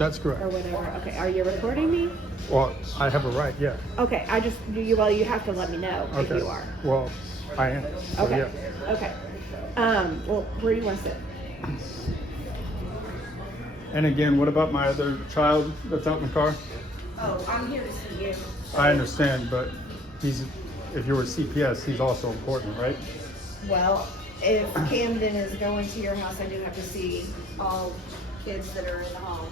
That's correct. Or whatever. Okay, are you recording me? Well, I have a right, yeah. Okay, you have to let me know if Okay. you are. Well, I am. So, Okay. yeah. Okay. Well, where do you want to sit? And again, what about my other child that's out in the car? Oh, I'm here to see you. I understand, but if you're a CPS, he's also important, right? Well, if Camden is going to your house, I do have to see all kids that are in the home.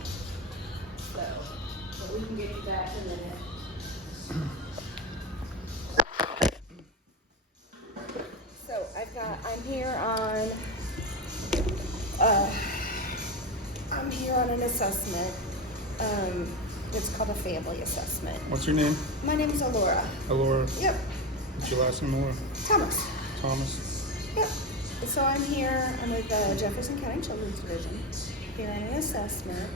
So we can get to that in a minute. So I'm here on an assessment. It's called a family assessment. What's your name? My name is Alora. Alora. Yep. What's your last name, Alora? Thomas. Thomas. Yep. So I'm with Jefferson County Children's Division, here on an assessment.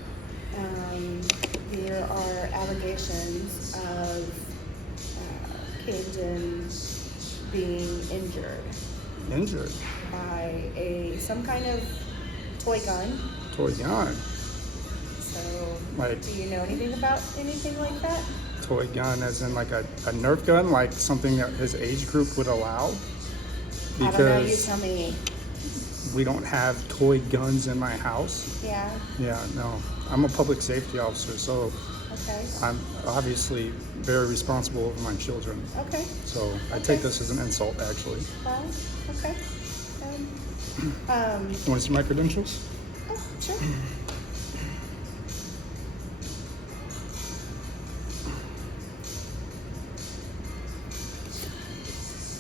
There are allegations of Camden being injured Injured. by some kind of toy gun. Toy gun. So, Like do you know anything about anything like that? toy gun as in like a Nerf gun, like something that his age group would allow? I don't know, you Because tell me. we don't have toy guns in my house. Yeah, Yeah, no. I'm a public safety officer, so okay, I'm obviously very responsible over my children. okay, So I take this as an insult, actually. well, okay. You want to see my credentials? Oh, sure.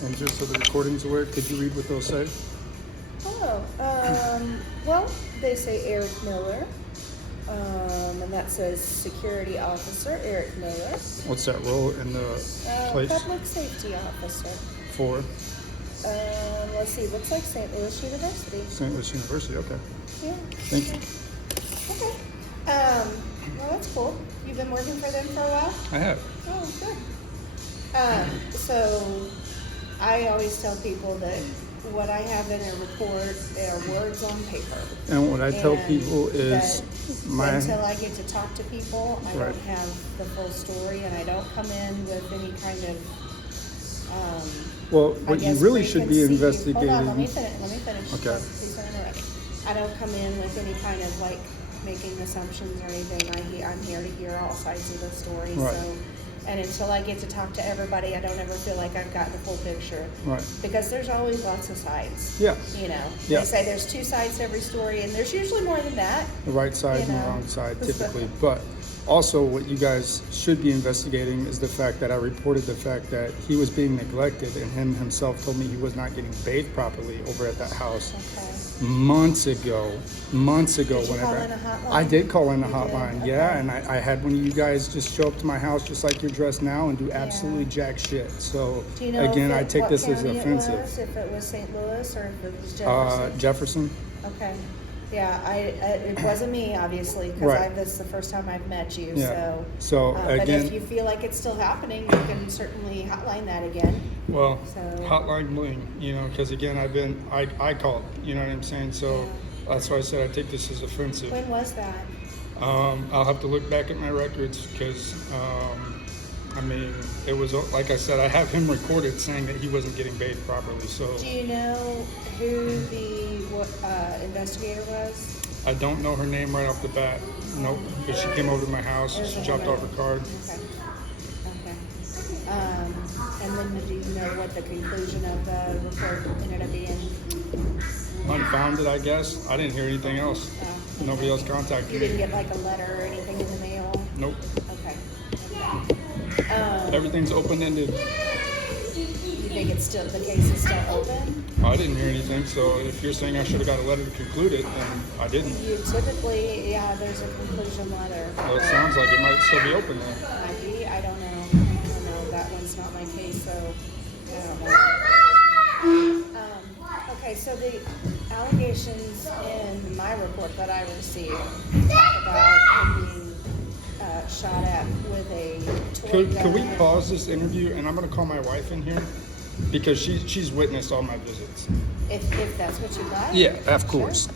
And just so the recording's aware, could you read what those say? Oh, well, they say Eric Miller, and that says security officer, Eric Miller. What's that role in the place? Public safety officer. For Let's see, looks like St. Louis University. St. Louis University, okay. Yeah. Thank you. Okay. Well, that's cool. You've been working for them for a while? I have. Oh, good. So I always tell people that what I have in a report are words on paper. And what I tell And people is that until I get to talk to people, I Right. don't have the full story, and I don't come in with any kind of well, I what you guess really should be preconceived- investigating. Hold on, let me finish. Okay. Please don't interrupt me. I don't come in with any kind of like making assumptions or anything. I'm here to hear all sides of the story. Right. So, and until I get to talk to everybody, I don't ever feel like I've got the full picture. Right. Because there's always lots of sides. Yeah. You know, Yeah. they say there's two sides to every story, and there's usually more than that. The right side You and the know. wrong side, typically. But also, what you guys should be investigating is the fact that I reported the fact that he was being neglected, and him himself told me he was not getting bathed properly over at that house Okay. months ago. Did you Whenever call in a hotline? I did call in the You did? hotline, yeah, Okay. and I had one of you guys just show up to my house just like you're dressed now and do absolutely jack shit. So Do you know again, if I take what this as county offensive. It was, if it was St. Louis or if it was Jefferson? Jefferson. Okay. Yeah, it wasn't me, obviously, because Right. this is the first time I've met you. Yeah. So, So but again, if you feel like it's still happening, you can certainly hotline that again. well, So- hotline bling, because again, I called, you know what I'm saying? So Yeah. that's why I said I take this as offensive. When was that? I'll have to look back at my records because, it was, like I said, I have him recorded saying that he wasn't getting bathed properly. So Do you know who the investigator was? I don't know her name right off the bat. Nope. But she came over to my house. There's She a dropped off woman. her card. Okay. And then do you know what the conclusion of the report ended up being? Unfounded, I guess. I didn't hear anything else. Nobody else contacted You didn't me. get like a letter or anything in the mail? Nope. Okay. Everything's open-ended. You think the case is still open? I didn't hear anything, so if you're saying I should have got a letter to conclude it, then I didn't. You typically, yeah, there's a conclusion letter. Well, it sounds like it might still be open then. Might be, I don't know. That one's not my case, so I don't know. Okay, so the allegations in my report that I received talk about him being shot at with a toy gun. Could we pause this interview, and I'm going to call my wife in here because she's witnessed all my visits. If that's what you'd like. Yeah, of course.